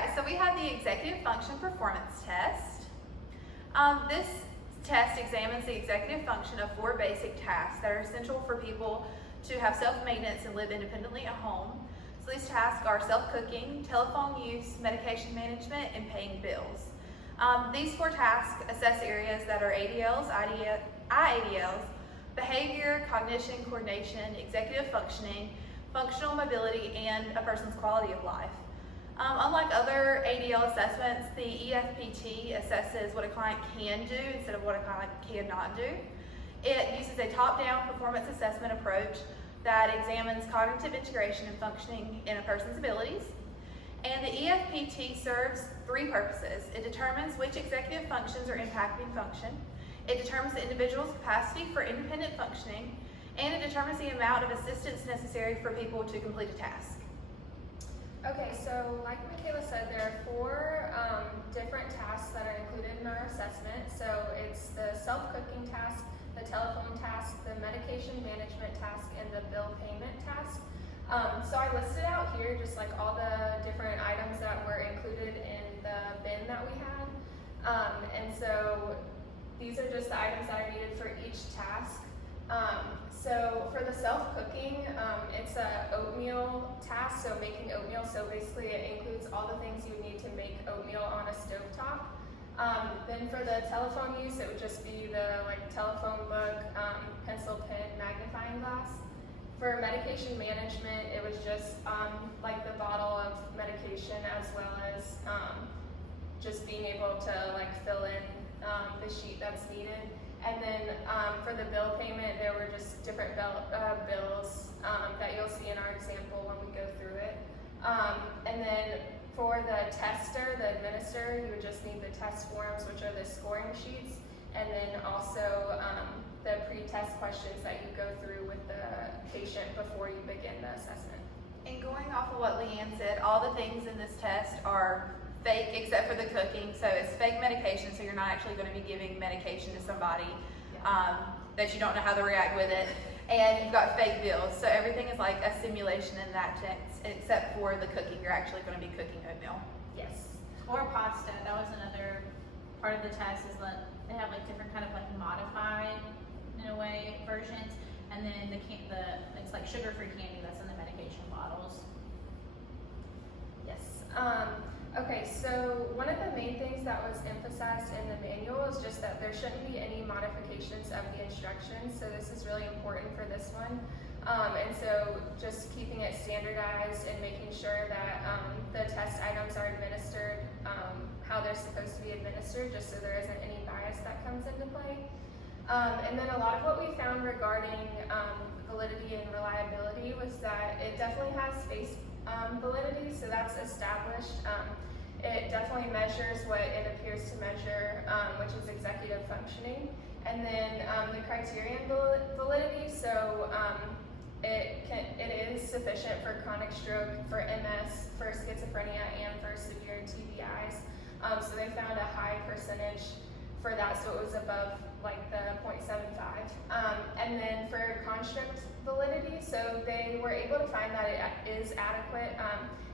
right, so we have the executive function performance test. This test examines the executive function of 4 basic tasks that are essential for people to have self-maintenance and live independently at home. So these tasks are self-cooking, telephone use, medication management, and paying bills. These 4 tasks assess areas that are ADLs, IADLs, behavior, cognition, coordination, executive functioning, functional mobility, and a person's quality of life. Unlike other ADL assessments, the EFPT assesses what a client can do instead of what a client cannot do. It uses a top-down performance assessment approach that examines cognitive integration and functioning in a person's abilities. And the EFPT serves 3 purposes. It determines which executive functions are impacting function. It determines the individual's capacity for independent functioning, and it determines the amount of assistance necessary for people to complete a task. Okay, so like Mikayla said, there are 4 different tasks that are included in our assessment. So it's the self-cooking task, the telephone task, the medication management task, and the bill payment task. So I listed out here just like all the different items that were included in the bin that we had. And so these are just the items that are needed for each task. So for the self-cooking, it's a oatmeal task, so making oatmeal. So basically it includes all the things you need to make oatmeal on a stovetop. Then for the telephone use, it would just be the telephone book, pencil, pen, magnifying glass. For medication management, it was just like the bottle of medication, as well as just being able to fill in the sheet that's needed. And then for the bill payment, there were just different bills that you'll see in our example when we go through it. And then for the tester, the administrator, you would just need the test forms, which are the scoring sheets, and then also the pre-test questions that you go through with the patient before you begin the assessment. And going off of what Leanne said, all the things in this test are fake except for the cooking. So it's fake medication, so you're not actually going to be giving medication to somebody that you don't know how to react with it. And you've got fake bills, so everything is like a simulation in that sense, except for the cooking. You're actually going to be cooking oatmeal. Yes. Or pasta. That was another part of the test, is that they have different kind of modified, in a way, versions, and then it's like sugar-free candy that's in the medication bottles. Yes. Okay, so one of the main things that was emphasized in the manual is just that there shouldn't be any modifications of the instructions, so this is really important for this one. And so just keeping it standardized and making sure that the test items are administered how they're supposed to be administered, just so there isn't any bias that comes into play. And then a lot of what we found regarding validity and reliability was that it definitely has space validity, so that's established. It definitely measures what it appears to measure, which is executive functioning. And then the criterion validity, so it is sufficient for chronic stroke, for MS, for schizophrenia, and for severe TBIs. So they found a high percentage for that, so it was above the 0.75. And then for construct validity, so they were able to find that it is adequate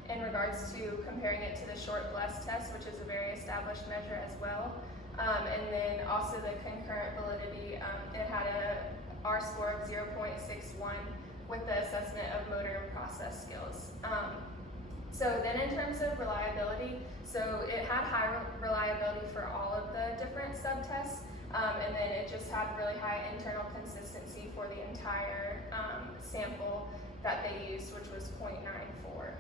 in regards to comparing it to the short blast test, which is a very established measure as well. And then also the concurrent validity, it had a R-score of 0.61 with the assessment of motor and process skills. So then in terms of reliability, so it had high reliability for all of the different subtests, and then it just had really high internal consistency for the entire sample that they used, which was 0.94.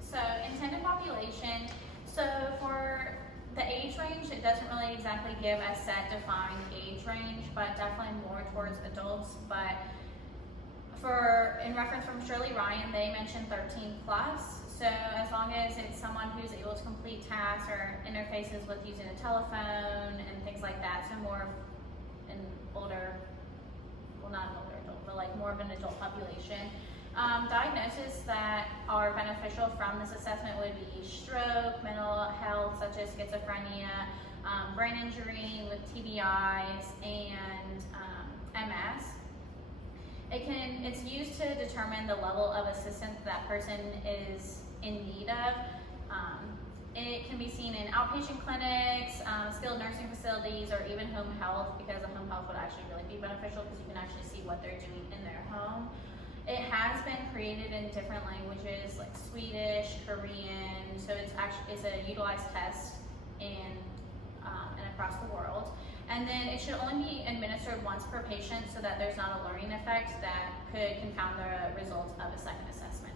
So intended population, so for the age range, it doesn't really exactly give a set defined age range, but definitely more towards adults. But in reference from Shirley Ryan, they mentioned 13 plus. So as long as it's someone who's able to complete tasks or interfaces with using a telephone and things like that, so more an older, well not an older adult, but more of an adult population. Diagnoses that are beneficial from this assessment would be stroke, mental health such as schizophrenia, brain injury with TBIs, and MS. It can it's used to determine the level of assistance that person is in need of. It can be seen in outpatient clinics, skilled nursing facilities, or even home health, because a home health would actually really be beneficial because you can actually see what they're doing in their home. It has been created in different languages like Swedish, Korean, so it's a utilized test and across the world. And then it should only be administered once per patient so that there's not a learning effect that could confound the results of a second assessment.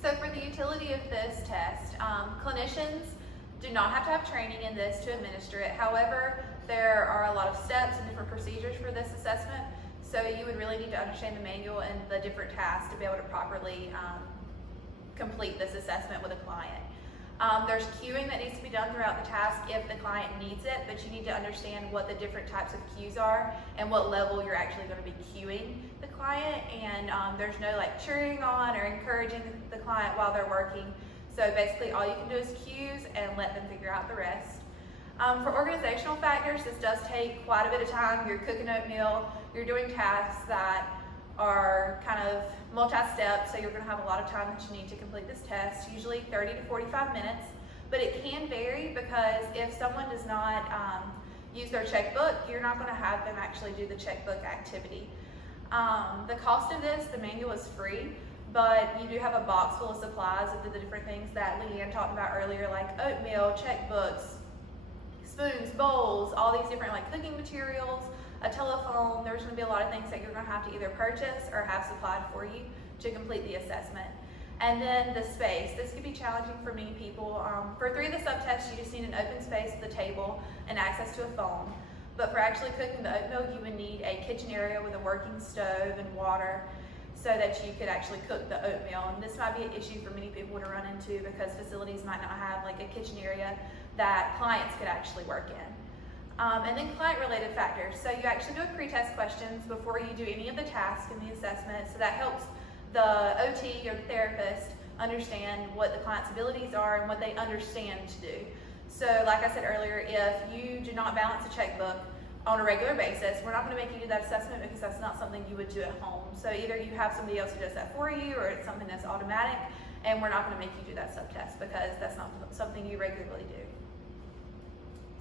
So for the utility of this test, clinicians do not have to have training in this to administer it. However, there are a lot of steps and different procedures for this assessment. So you would really need to understand the manual and the different tasks to be able to properly complete this assessment with a client. There's cueing that needs to be done throughout the task if the client needs it, but you need to understand what the different types of cues are and what level you're actually going to be cueing the client. And there's no like cheering on or encouraging the client while they're working. So basically all you can do is cues and let them figure out the rest. For organizational factors, this does take quite a bit of time. You're cooking oatmeal, you're doing tasks that are kind of multi-step, so you're going to have a lot of time that you need to complete this test, usually 30 to 45 minutes, but it can vary because if someone does not use their checkbook, you're not going to have them actually do the checkbook activity. The cost of this, the manual is free, but you do have a box full of supplies of the different things that Leigh talked about earlier, like oatmeal, checkbooks, spoons, bowls, all these different like cooking materials, a telephone. There's going to be a lot of things that you're going to have to either purchase or have supplied for you to complete the assessment. And then the space. This could be challenging for many people. For 3 of the subtests, you just need an open space with a table and access to a phone. But for actually cooking the oatmeal, you would need a kitchen area with a working stove and water so that you could actually cook the oatmeal. And this might be an issue for many people to run into because facilities might not have like a kitchen area that clients could actually work in. And then client-related factors. So you actually do a pre-test questions before you do any of the tasks in the assessment. So that helps the OT or the therapist understand what the client's abilities are and what they understand to do. So like I said earlier, if you do not balance a checkbook on a regular basis, we're not going to make you do that assessment because that's not something you would do at home. So either you have somebody else who does that for you or it's something that's automatic, and we're not going to make you do that subtest because that's not something you regularly do.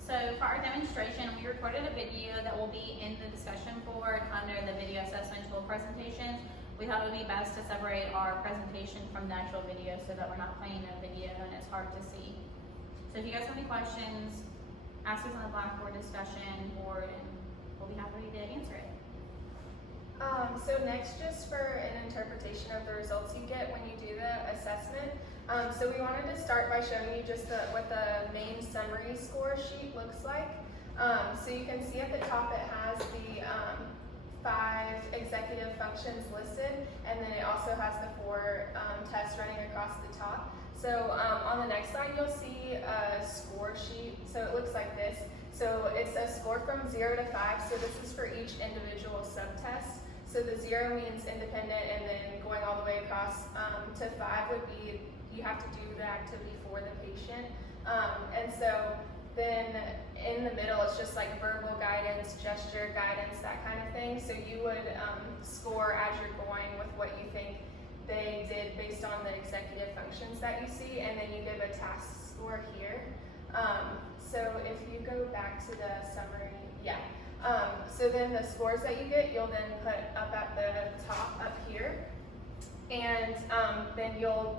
So for our demonstration, we recorded a video that will be in the discussion board under the video assessment tool presentations. We thought it would be best to separate our presentation from the actual video so that we're not playing a video and it's hard to see. So if you guys have any questions, ask us on the Blackboard discussion board and we'll be happy to answer it. So next, just for an interpretation of the results you get when you do the assessment. So we wanted to start by showing you just what the main summary score sheet looks like. So you can see at the top it has the 5 executive functions listed, and then it also has the 4 tests running across the top. So on the next slide, you'll see a score sheet. So it looks like this. So it's a score from 0 to 5. So this is for each individual subtest. So the 0 means independent, and then going all the way across to 5 would be you have to do the activity for the patient. And so then in the middle, it's just like verbal guidance, gesture guidance, that kind of thing. So you would score as you're going with what you think they did based on the executive functions that you see, and then you give a task score here. So if you go back to the summary, so then the scores that you get, you'll then put up at the top up here. And then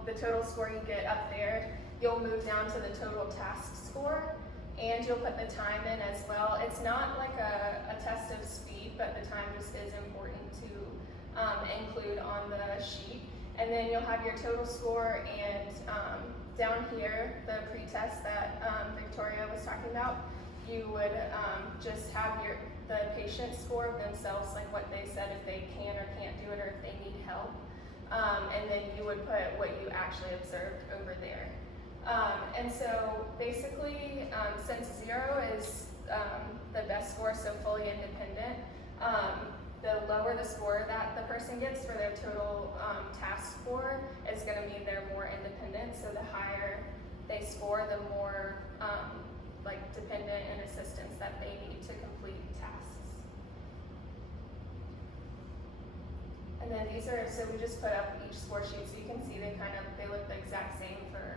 the total score you get up there, you'll move down to the total task score, and you'll put the time in as well. It's not like a test of speed, but the time just is important to include on the sheet. And then you'll have your total score, and down here, the pretest that Victoria was talking about, you would just have the patient score of themselves, like what they said, if they can or can't do it, or if they need help. And then you would put what you actually observed over there. And so basically, since 0 is the best score, so fully independent, the lower the score that the person gets for their total task score is going to mean they're more independent. So the higher they score, the more dependent and assistance that they need to complete tasks. these are, so we just put up each score sheet so you can see they look the exact same for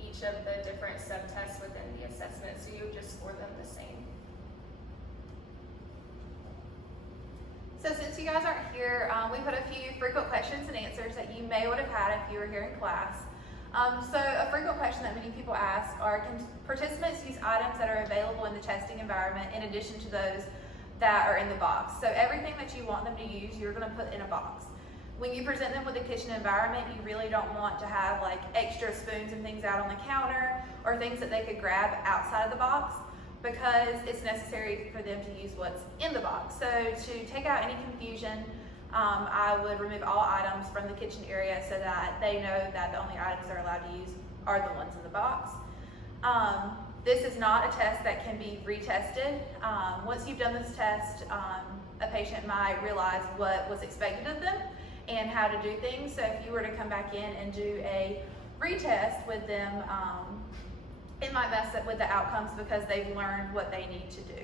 each of the different subtests within the assessment, so you would just score them the same. So since you guys aren't here, we put a few frequent questions and answers that you may would have had if you were here in class. So a frequent question that many people ask are, can participants use items that are available in the testing environment in addition to those that are in the box? So everything that you want them to use, you're going to put in a box. When you present them with a kitchen environment, you really don't want to have like extra spoons and things out on the counter or things that they could grab outside of the box, because it's necessary for them to use what's in the box. So to take out any confusion, I would remove all items from the kitchen area so that they know that the only items they're allowed to use are the ones in the box. This is not a test that can be retested. Once you've done this test, a patient might realize what was expected of them and how to do things. So if you were to come back in and do a retest with them, it might mess up with the outcomes because they've learned what they need to do.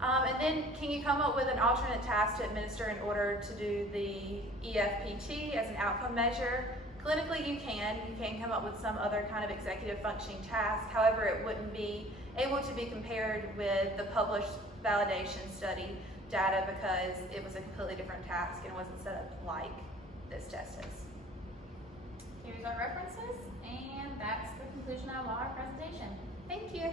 And then can you come up with an alternate task to administer in order to do the EFPT as an outcome measure? Clinically, you can come up with some other kind of executive functioning task. However, it wouldn't be able to be compared with the published validation study data because it was a completely different task and wasn't set up like this test is. Here's our references, and that's the conclusion of our presentation. Thank you.